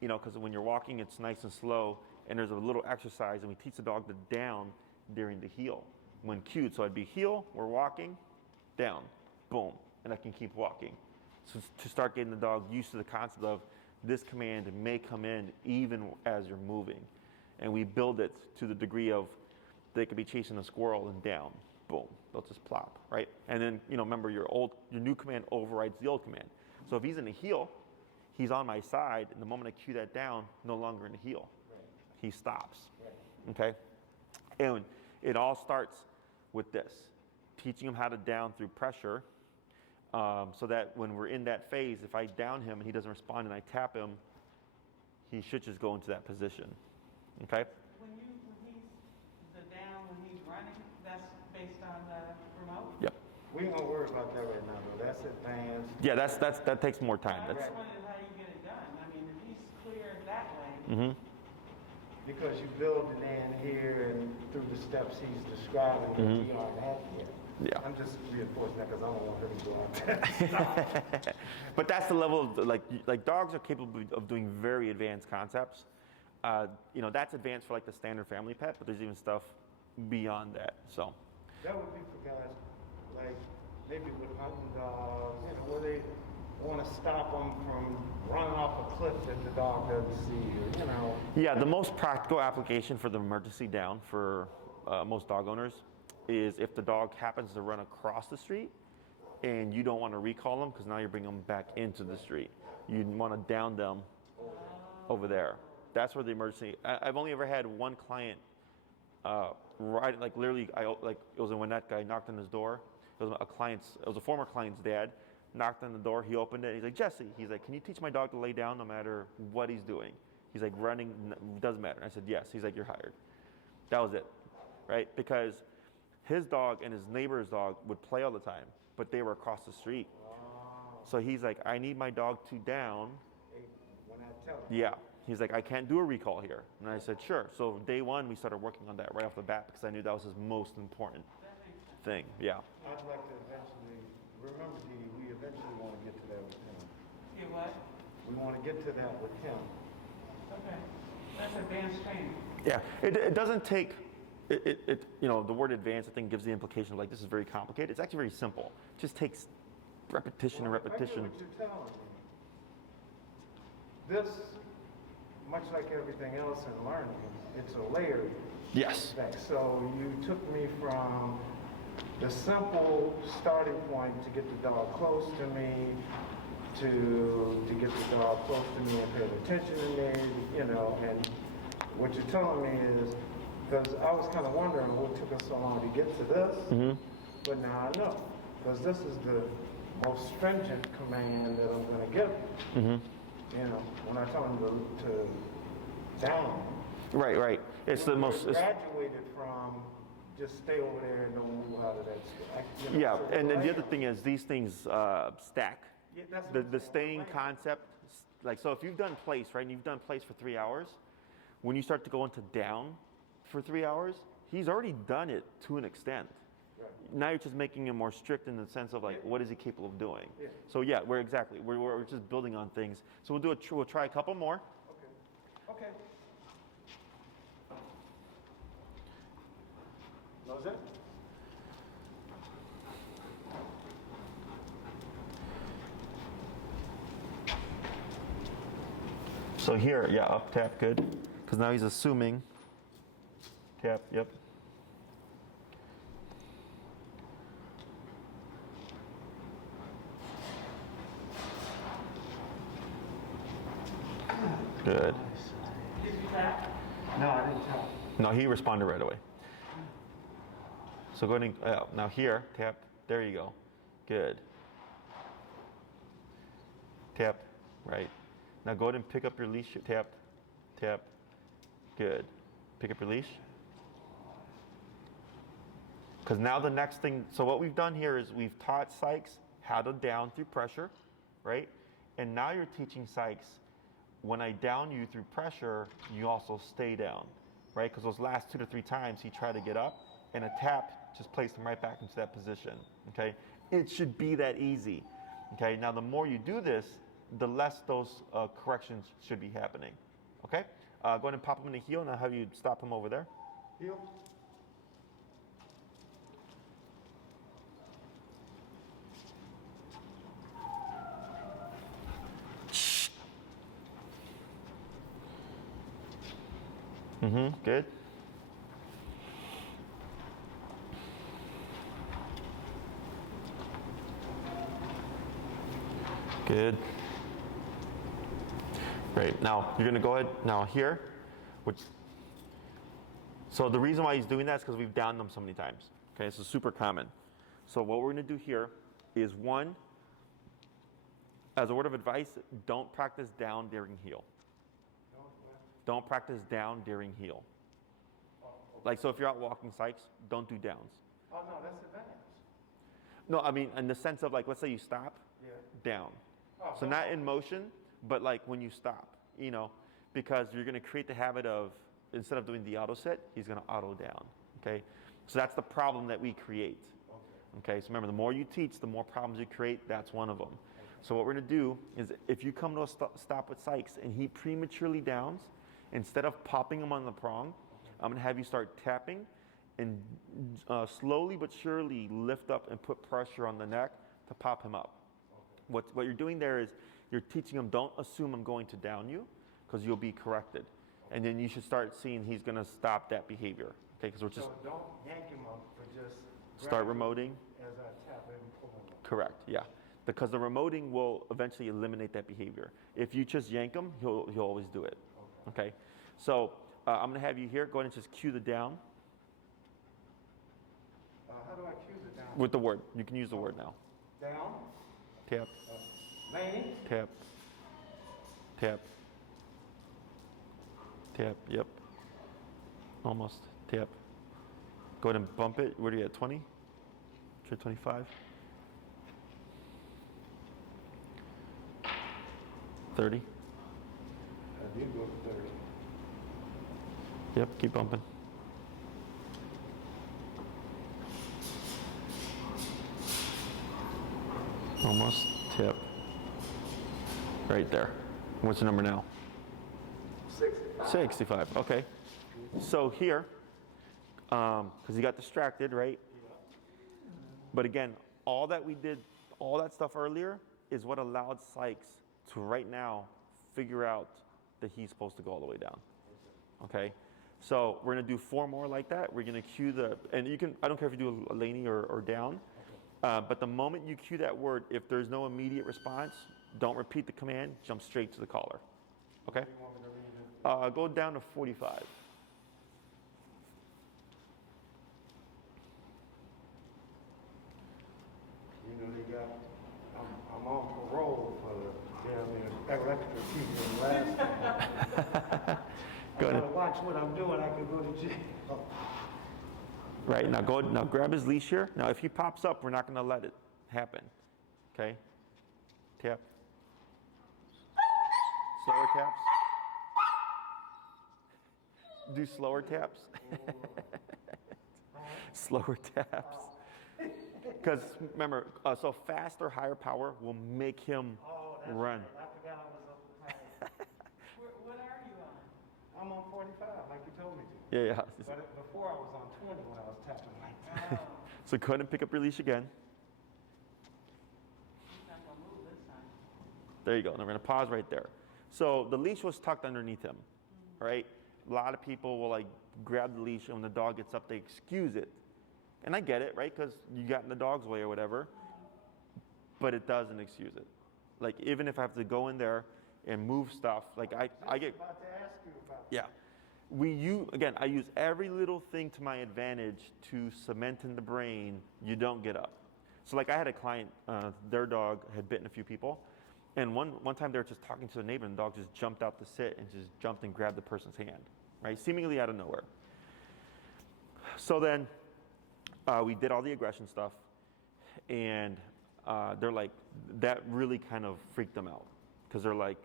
because when you're walking, it's nice and slow, and there's a little exercise, and we teach the dog to down during the heel when cued. So I'd be heel, we're walking, down, boom, and I can keep walking. So to start getting the dog used to the concept of this command may come in even as you're moving. And we build it to the degree of they could be chasing a squirrel and down, boom, they'll just plop, right? And then, remember your new command overrides the old command. So if he's in a heel, he's on my side, and the moment I cue that down, no longer in a heel. Right. He stops, Right. okay? And it all starts with this, teaching him how to down through pressure, so that when we're in that phase, if I down him and he doesn't respond and I tap him, he should just go into that position, okay? When he's the down, when he's running, that's based on the remote? Yep. We won't worry about that right now, though. That's advanced. Yeah, that takes more time. I That's, just wondered how you get it done. I mean, if he's clear that way, mm-hmm. Because you build it in here and through the steps he's describing, Mhm. we aren't at yet. Yeah. I'm just reinforcing that because I don't want him to go out there. But that's the level of, like dogs are capable of doing very advanced concepts. That's advanced for like the standard family pet, but there's even stuff beyond that. So. That would be for guys like maybe with hunting dogs, where they want to stop them from running off a cliff that the dog doesn't see, or, Yeah, the most practical application for the emergency down for most dog owners is if the dog happens to run across the street and you don't want to recall them because now you're bringing them back into the street. You want to down them over there. That's where the emergency. I've only ever had one client right, like literally, it was when that guy knocked on his door. It was a former client's dad. Knocked on the door, he opened it, he's like, Jesse, he's like, can you teach my dog to lay down no matter what he's doing? He's like, running, doesn't matter. I said, yes. He's like, you're hired. That was it, right? Because his dog and his neighbor's dog would play all the time, but they were across the street. So he's like, I need my dog to down. when I tell him. Yeah. He's like, I can't do a recall here. And I said, sure. So day one, we started working on that right off the bat because I knew that was his most important thing. Yeah. I'd like to eventually, remember, we eventually want to get to that with him. you what? We want to get to that with him. Okay, that's advanced training. Yeah. It doesn't take, the word advanced, I think, gives the implication of like, this is very complicated. It's actually very simple. It just takes repetition and Well, I repetition. get what you're telling me. This, much like everything else in learning, it's a layered Yes. thing. So you took me from the simple starting point to get the dog close to me, to get the dog close to me and pay attention to me, and what you're telling me is, because I was kind of wondering what took us so long to get to this, Mm-hmm. but now I know, because this is the most stringent command that I'm going to give. Mm-hmm. When I tell them to down. Right. It's the most. Graduated from just stay over there and don't move out of that space. Yeah, so and then the layer. other thing is these things stack. Yeah, that's what The I'm saying, staying layer. concept, like so if you've done place, right, and you've done place for 3 hours, when you start to go into down for 3 hours, he's already done it to an extent. Right. Now you're just making him more strict in the sense of like, Yeah. what is he capable of doing? Yeah. So yeah, we're just building on things. So we'll try a couple more. Okay. Okay. Nose it. So here, yeah, up tap, good. Because now he's assuming. Tap, yep. Good. Did you tap? No, I didn't tell. No, he responded right away. So go ahead and, now here, tap, there you go. Good. Tap, right. Now go ahead and pick up your leash, tap, tap, good. Pick up your leash. Because now the next thing, so what we've done here is we've taught Sykes how to down through pressure, right? And now you're teaching Sykes, when I down you through pressure, you also stay down, right? Because those last 2 to 3 times he tried to get up, and a tap just placed him right back into that position, okay? It should be that easy, okay? Now the more you do this, the less those corrections should be happening, okay? Go ahead and pop him in the heel, and I'll have you stop him over there. Heel. Good. Good. Great. Now you're going to go ahead now here, so the reason why he's doing that is because we've downed them so many times. Okay, this is super common. So what we're going to do here is one, as a word of advice, don't practice down during heel. Don't practice down during heel. Like, so if you're out walking Sykes, don't do downs. Oh, no, that's advanced. No, I mean, in the sense of like, let's say you stop, Yeah. down. Oh, So not in motion, but like when you stop, you know, because you're going to create the habit of, instead of doing the auto sit, he's going to auto down, okay? So that's the problem that we create, okay? So remember, the more you teach, the more problems you create, that's one of them. So what we're going to do is if you come to a stop with Sykes and he prematurely downs, instead of popping him on the prong, I'm going to have you start tapping and slowly but surely lift up and put pressure on the neck to pop him up. What you're doing there is you're teaching him, don't assume I'm going to down you, because you'll be corrected. And then you should start seeing he's going to stop that behavior. Okay, because we're just So don't yank him up, but just start grab him remoting. as I tap him and pull him up. Correct, yeah. Because the remoting will eventually eliminate that behavior. If you just yank him, he'll always do it. Okay, so I'm going to have you here. Go ahead and just cue the down How do I cue the down? with the word. You can use the word now. Down, Tap, lean, tap, tap, tap, yep. Almost, tap. Go ahead and bump it. Where are you at, 20? Try 25. 30. I did go to 30. Yep, keep bumping. Almost, tip. Right there. What's the number now? 65. 65, okay. So here, because he got distracted, right? But again, all that we did, all that stuff earlier is what allowed Sykes to right now figure out that he's supposed to go all the way down, okay? So we're gonna do 4 more like that. We're gonna cue the, and you can, I don't care if you do a laney or down, but the moment you cue that word, if there's no immediate response, don't repeat the command, jump straight to the collar, okay? You want me to read it? Go down to 45. You know, they got, I'm on parole for the damn near electrocution last time. Go I ahead. gotta watch what I'm doing, I could go to jail. Right, now go, now grab his leash here. Now if he pops up, we're not gonna let it happen, okay? Tap. Slower taps. Do slower taps. Slower taps. Because remember, so fast or higher power will make him run. I forgot I was up high. What are you on? I'm on 45, like you told me to. Yeah. But before I was on 20 when I was tapping like that. So go ahead and pick up your leash again. He's not gonna move this time. There you go. And we're going to pause right there. So the leash was tucked underneath him, right? A lot of people will like grab the leash, and when the dog gets up, they excuse it. And I get it, right? Because you got in the dog's way or whatever. But it doesn't excuse it. Like even if I have to go in there and move stuff, like I get. About to ask you about Yeah. I use every little thing to my advantage to cement in the brain, you don't get up. So like I had a client, their dog had bitten a few people. And one time they were just talking to the neighbor, and the dog just jumped out to sit and just jumped and grabbed the person's hand, right? Seemingly out of nowhere. So then we did all the aggression stuff, and they're like, that really kind of freaked them out. Because they're like,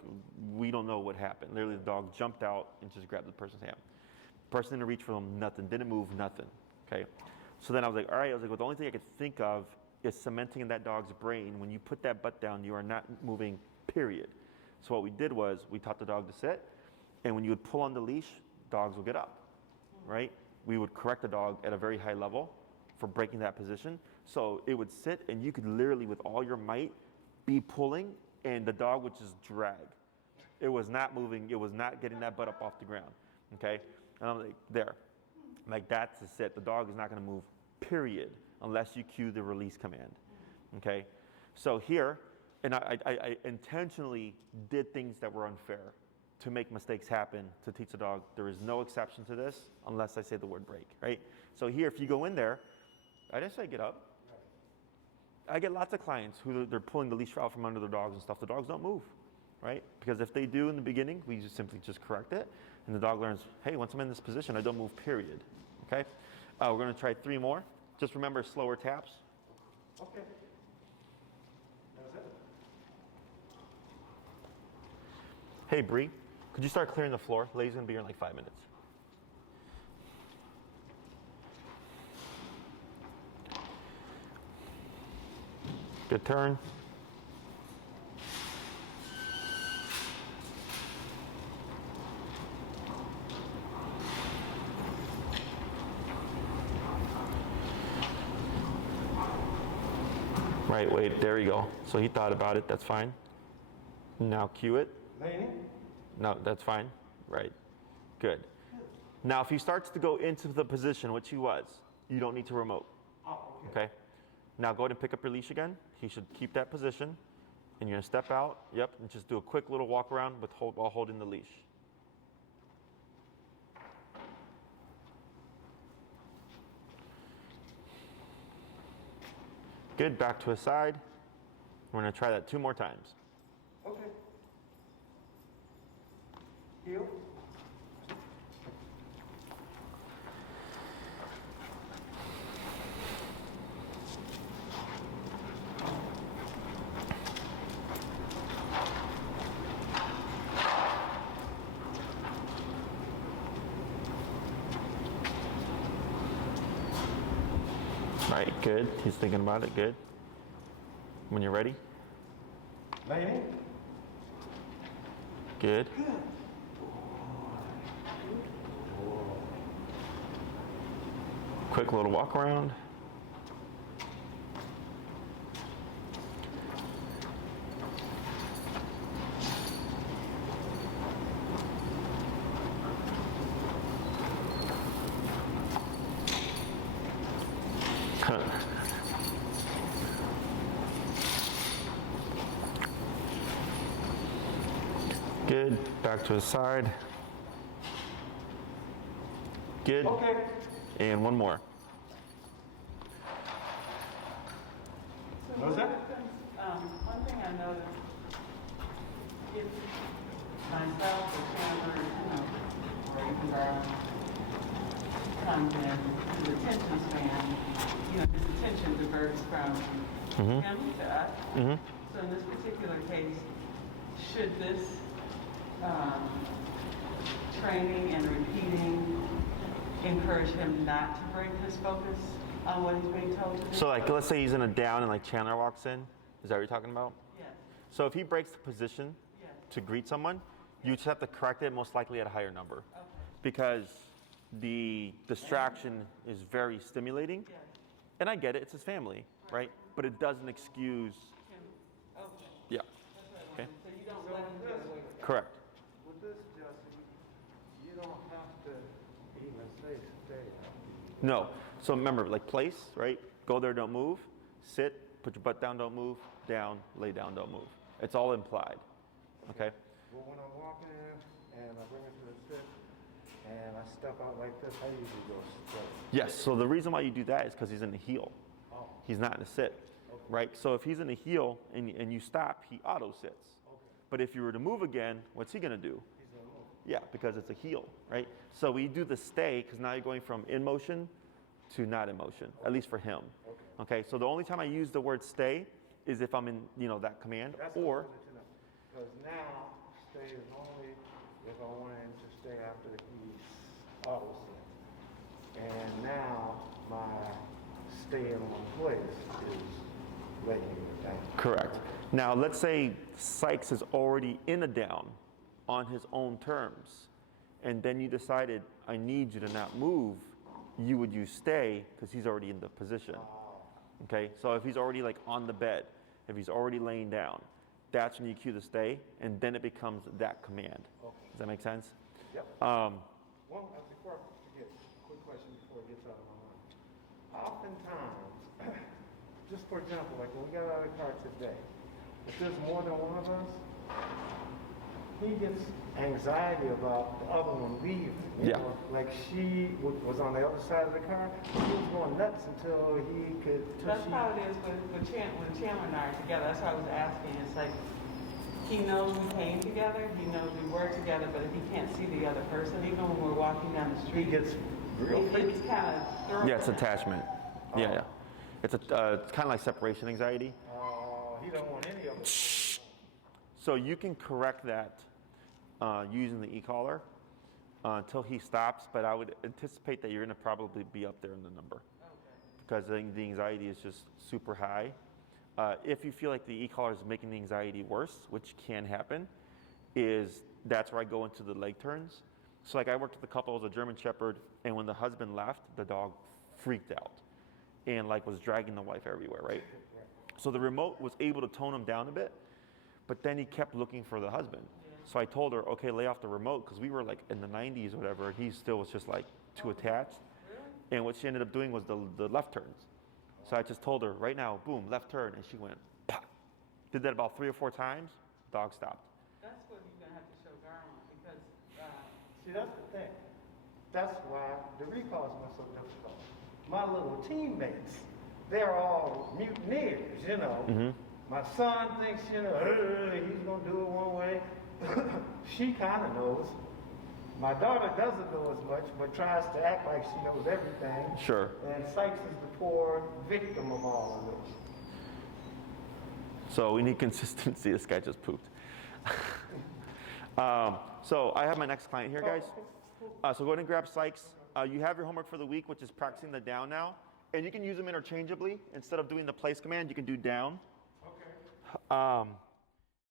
we don't know what happened. Literally, the dog jumped out and just grabbed the person's hand. Person didn't reach for them, nothing. Didn't move, nothing. Okay. So then I was like, all right. I was like, well, the only thing I could think of is cementing in that dog's brain. When you put that butt down, you are not moving, period. So what we did was we taught the dog to sit, and when you would pull on the leash, dogs would get up, right? We would correct the dog at a very high level for breaking that position. So it would sit, and you could literally, with all your might, be pulling, and the dog would just drag. It was not moving. It was not getting that butt up off the ground, okay? And I'm like, there. I'm like, that's the sit. The dog is not going to move, period, unless you cue the release command, okay? So here, and I intentionally did things that were unfair to make mistakes happen, to teach the dog there is no exception to this unless I say the word break, right? So here, if you go in there, I didn't say get up. I get lots of clients who they're pulling the leash out from under their dogs and stuff. The dogs don't move, right? Because if they do in the beginning, we just simply correct it, and the dog learns, hey, once I'm in this position, I don't move, period, okay? We're gonna try 3 more. Just remember slower taps. Okay. That's it. Hey, Bree, could you start clearing the floor? Lady's gonna be here in like 5 minutes. Good turn. Right, wait, there you go. So he thought about it, that's fine. Now cue it. Leaning? No, that's fine. Right, good. Now if he starts to go into the position, which he was, you don't need to remote, Oh, okay. okay? Now go ahead and pick up your leash again. He should keep that position. And you're gonna step out, yep, and just do a quick little walk around while holding the leash. Good, back to his side. We're gonna try that 2 more times. Okay. Heel. Right, good. He's thinking about it, good. When you're ready, Leaning. good. Quick little walk around. Good. Back to his side. Good. Okay. And 1 more. What was that? One thing I noticed, if myself or Chandler, or even Darrell, comes in, his attention span, his attention diverts from him to us. So in this particular case, should this training and repeating encourage him not to break his focus on what he's being told to do? So like, let's say he's in a down and like Chandler walks in. Is that what you're talking about? Yes, So if he breaks the position yes, to greet someone, you just have to correct it most likely at a higher number okay, because the distraction is very stimulating. yes. And I get it, it's his family, right? But it doesn't excuse, Him, okay, yeah, that's what I okay, wanted. So you don't let him get away with it? correct. With this, Jesse, you don't have to even say stay. No, so remember, like place, right? Go there, don't move. Sit, put your butt down, don't move. Down, lay down, don't move. It's all implied, okay? Well, when I'm walking in and I bring it to the sit and I step out like this, I usually go straight. Yes, so the reason why you do that is because he's in the heel. Oh, He's not in a sit, right? So if he's in a heel and you stop, he auto sits. okay. But if you were to move again, what's he gonna do? He's gonna move. Yeah, because it's a heel, right? So we do the stay because now you're going from in motion to not in motion, at least for him. Okay, so the only time I use the word stay is if I'm in, that command, That's or, because now stay is only if I want him to stay after he's auto set. And now my stay in one place is laying it down. correct. Now let's say Sykes is already in a down on his own terms, and then you decided, I need you to not move, you would use stay because he's already in the position. Okay, so if he's already like on the bed, if he's already laying down, that's when you cue the stay, and then it becomes that command. Does that make sense? Yep. One, before I forget, quick question before it gets out of my mind. Oftentimes, just for example, like when we got out of the car today, if there's more than one of us, he gets anxiety about the other one leaving. You Yeah. know, like she was on the other side of the car, he was going nuts until he could. That's how it is when Chandler and I are together. That's why I was asking. It's like he knows we came together, he knows we were together, but if he can't see the other person, even when we're walking down the He street, gets real it's kind of Yeah, it's attachment. Yeah. It's kind of like separation anxiety. He don't want any of it. So you can correct that using the e-collar until he stops, but I would anticipate that you're going to probably be up there in the number because the anxiety is just super high. If you feel like the e-collar is making the anxiety worse, which can happen, that's where I go into the leg turns. So like I worked with a couple, it was a German Shepherd, and when the husband left, the dog freaked out and like was dragging the wife everywhere, right? So the remote was able to tone him down a bit, but then he kept looking for the husband. So I told her, okay, lay off the remote, because we were like in the 90s or whatever, and he still was just like too attached. And what she ended up doing was the left turns. So I just told her, right now, boom, left turn, and she went, pop. Did that about 3 or 4 times, dog stopped. That's what you're gonna have to show Garland because See, that's the thing. That's why the recalls were so difficult. My little teammates, they're all mutineers, you know. Mm-hmm. My son thinks, he's gonna do it one way. She kind of knows. My daughter doesn't know as much, but tries to act like she knows everything. Sure. And Sykes is the poor victim of all of this. So we need consistency. This guy just pooped. So I have my next client here, guys. So go ahead and grab Sykes. You have your homework for the week, which is practicing the down now. And you can use them interchangeably. Instead of doing the place command, you can do down. Okay.